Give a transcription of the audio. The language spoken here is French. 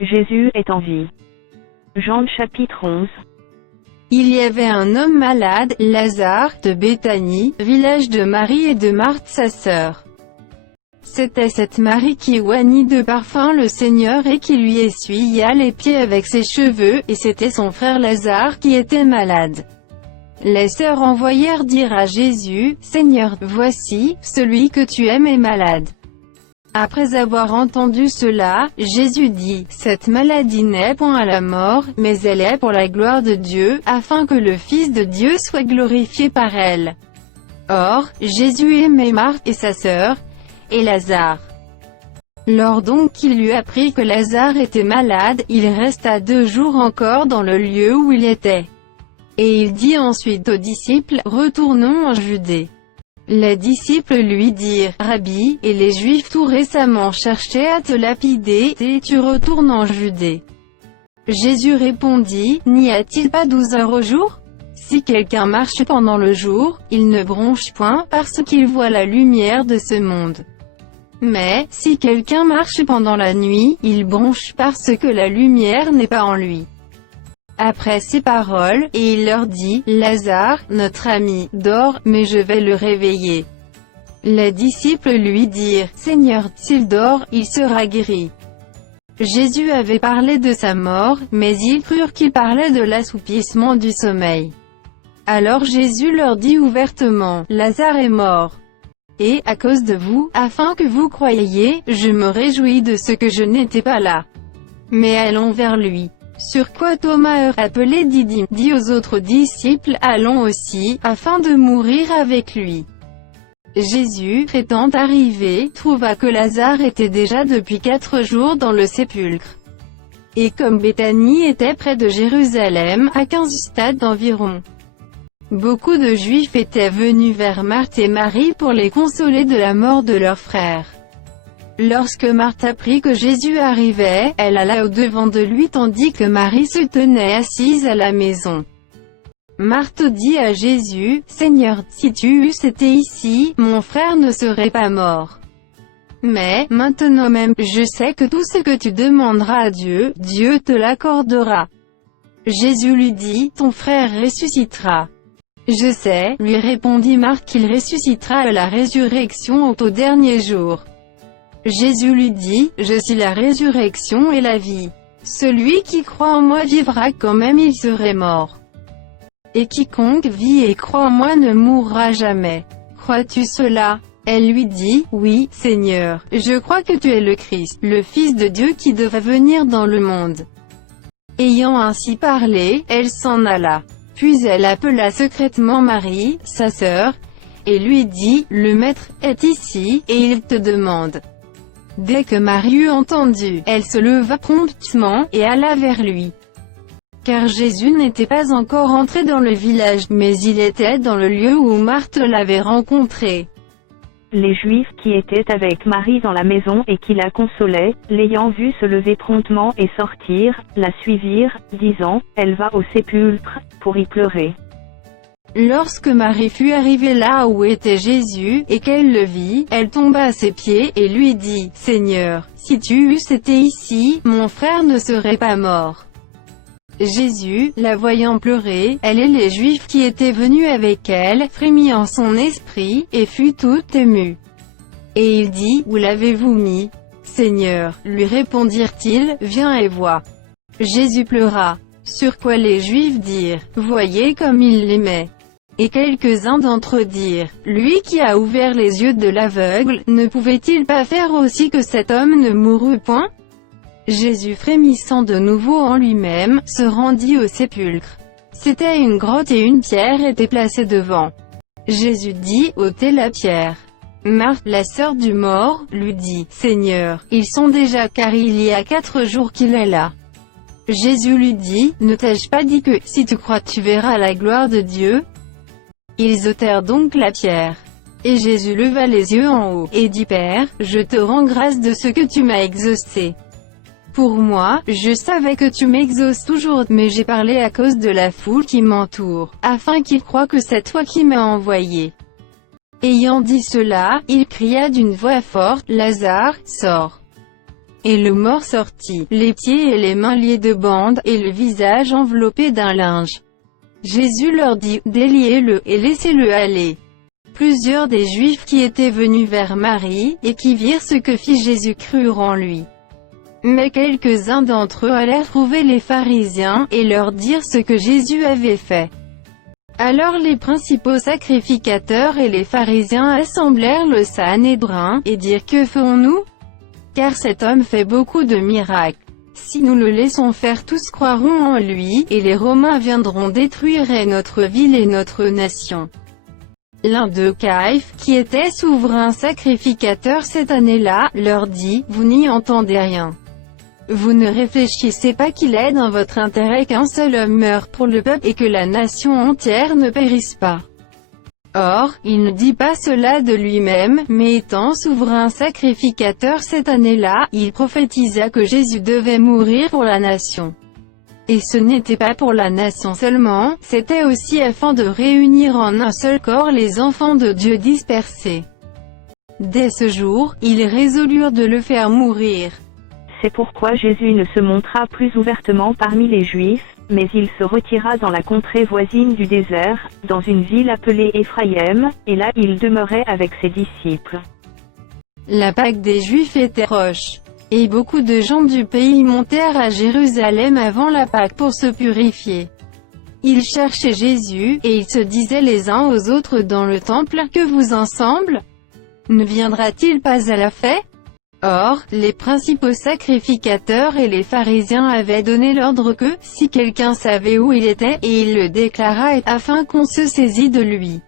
Jésus est en vie. Jean chapitre 11. Il y avait un homme malade, Lazare, de Béthanie, village de Marie et de Marthe sa sœur. C'était cette Marie qui oignit de parfum le Seigneur et qui lui essuya les pieds avec ses cheveux, et c'était son frère Lazare qui était malade. Les sœurs envoyèrent dire à Jésus, « Seigneur, voici, celui que tu aimes est malade. » Après avoir entendu cela, Jésus dit, « Cette maladie n'est point à la mort, mais elle est pour la gloire de Dieu, afin que le Fils de Dieu soit glorifié par elle. » Or, Jésus aimait Marthe et sa sœur, et Lazare. Lors donc qu'il eut appris que Lazare était malade, il resta 2 jours encore dans le lieu où il était. Et il dit ensuite aux disciples, « Retournons en Judée. » Les disciples lui dirent, « Rabbi, et les Juifs tout récemment cherchaient à te lapider, et tu retournes en Judée. » Jésus répondit, « N'y a-t-il pas 12 heures au jour? Si quelqu'un marche pendant le jour, il ne bronche point, parce qu'il voit la lumière de ce monde. Mais, si quelqu'un marche pendant la nuit, il bronche parce que la lumière n'est pas en lui. » Après ces paroles, et il leur dit, « Lazare, notre ami, dort, mais je vais le réveiller. » Les disciples lui dirent, « Seigneur, s'il dort, il sera guéri. » Jésus avait parlé de sa mort, mais ils crurent qu'il parlait de l'assoupissement du sommeil. Alors Jésus leur dit ouvertement, « Lazare est mort. Et, à cause de vous, afin que vous croyiez, je me réjouis de ce que je n'étais pas là. » Mais allons vers lui. Sur quoi Thomas, appelé Didyme, dit aux autres disciples, « Allons aussi, afin de mourir avec lui. » Jésus, étant arrivé, trouva que Lazare était déjà depuis 4 jours dans le sépulcre. Et comme Béthanie était près de Jérusalem, à 15 stades d'environ, beaucoup de Juifs étaient venus vers Marthe et Marie pour les consoler de la mort de leur frère. Lorsque Marthe apprit que Jésus arrivait, elle alla au-devant de lui tandis que Marie se tenait assise à la maison. Marthe dit à Jésus, « Seigneur, si tu eusses été ici, mon frère ne serait pas mort. Mais, maintenant même, je sais que tout ce que tu demanderas à Dieu, Dieu te l'accordera. » Jésus lui dit, « Ton frère ressuscitera. » Je sais, lui répondit Marthe, qu'il ressuscitera à la résurrection au dernier jour. Jésus lui dit, « Je suis la résurrection et la vie. Celui qui croit en moi vivra quand même il serait mort. Et quiconque vit et croit en moi ne mourra jamais. Crois-tu cela ?» Elle lui dit, « Oui, Seigneur, je crois que tu es le Christ, le Fils de Dieu qui devait venir dans le monde. » Ayant ainsi parlé, elle s'en alla. Puis elle appela secrètement Marie, sa sœur, et lui dit, « Le Maître est ici, et il te demande. » Dès que Marie eut entendu, elle se leva promptement, et alla vers lui. Car Jésus n'était pas encore entré dans le village, mais il était dans le lieu où Marthe l'avait rencontré. Les Juifs qui étaient avec Marie dans la maison et qui la consolaient, l'ayant vue se lever promptement et sortir, la suivirent, disant, « Elle va au sépulcre, pour y pleurer. » Lorsque Marie fut arrivée là où était Jésus, et qu'elle le vit, elle tomba à ses pieds, et lui dit, « Seigneur, si tu eusses été ici, mon frère ne serait pas mort. » Jésus, la voyant pleurer, elle et les Juifs qui étaient venus avec elle, frémit en son esprit, et fut tout ému. Et il dit, « Où l'avez-vous mis? » « Seigneur, lui répondirent-ils, viens et vois. » Jésus pleura. Sur quoi les Juifs dirent, « Voyez comme il l'aimait. » Et quelques-uns d'entre eux dirent, « Lui qui a ouvert les yeux de l'aveugle, ne pouvait-il pas faire aussi que cet homme ne mourût point ?» Jésus, frémissant de nouveau en lui-même, se rendit au sépulcre. C'était une grotte et une pierre était placée devant. Jésus dit, « ôtez la pierre. » Marthe, la sœur du mort, lui dit, « Seigneur, ils sont déjà car il y a 4 jours qu'il est là. » Jésus lui dit, « Ne t'ai-je pas dit que, si tu crois tu verras la gloire de Dieu ?» Ils ôtèrent donc la pierre. Et Jésus leva les yeux en haut, et dit, « Père, je te rends grâce de ce que tu m'as exaucé. Pour moi, je savais que tu m'exauces toujours, mais j'ai parlé à cause de la foule qui m'entoure, afin qu'ils croient que c'est toi qui m'as envoyé. » Ayant dit cela, il cria d'une voix forte, « Lazare, sors !» Et le mort sortit, les pieds et les mains liés de bandes, et le visage enveloppé d'un linge. Jésus leur dit, déliez-le, et laissez-le aller. Plusieurs des Juifs qui étaient venus vers Marie, et qui virent ce que fit Jésus crurent en lui. Mais quelques-uns d'entre eux allèrent trouver les pharisiens, et leur dirent ce que Jésus avait fait. Alors les principaux sacrificateurs et les pharisiens assemblèrent le Sanhédrin, et dirent, que ferons-nous? Car cet homme fait beaucoup de miracles. Si nous le laissons faire, tous croiront en lui, et les Romains viendront détruire notre ville et notre nation. L'un d'eux, Caïphe, qui était souverain sacrificateur cette année-là, leur dit, vous n'y entendez rien. Vous ne réfléchissez pas qu'il est dans votre intérêt qu'un seul homme meure pour le peuple et que la nation entière ne périsse pas. Or, il ne dit pas cela de lui-même, mais étant souverain sacrificateur cette année-là, il prophétisa que Jésus devait mourir pour la nation. Et ce n'était pas pour la nation seulement, c'était aussi afin de réunir en un seul corps les enfants de Dieu dispersés. Dès ce jour, ils résolurent de le faire mourir. C'est pourquoi Jésus ne se montra plus ouvertement parmi les Juifs, mais il se retira dans la contrée voisine du désert, dans une ville appelée Éphraïm, et là il demeurait avec ses disciples. La Pâque des Juifs était proche. Et beaucoup de gens du pays montèrent à Jérusalem avant la Pâque pour se purifier. Ils cherchaient Jésus, et ils se disaient les uns aux autres dans le temple, que vous ensemble? Ne viendra-t-il pas à la fête? Or, les principaux sacrificateurs et les pharisiens avaient donné l'ordre que, si quelqu'un savait où il était, et il le déclara, afin qu'on se saisît de lui.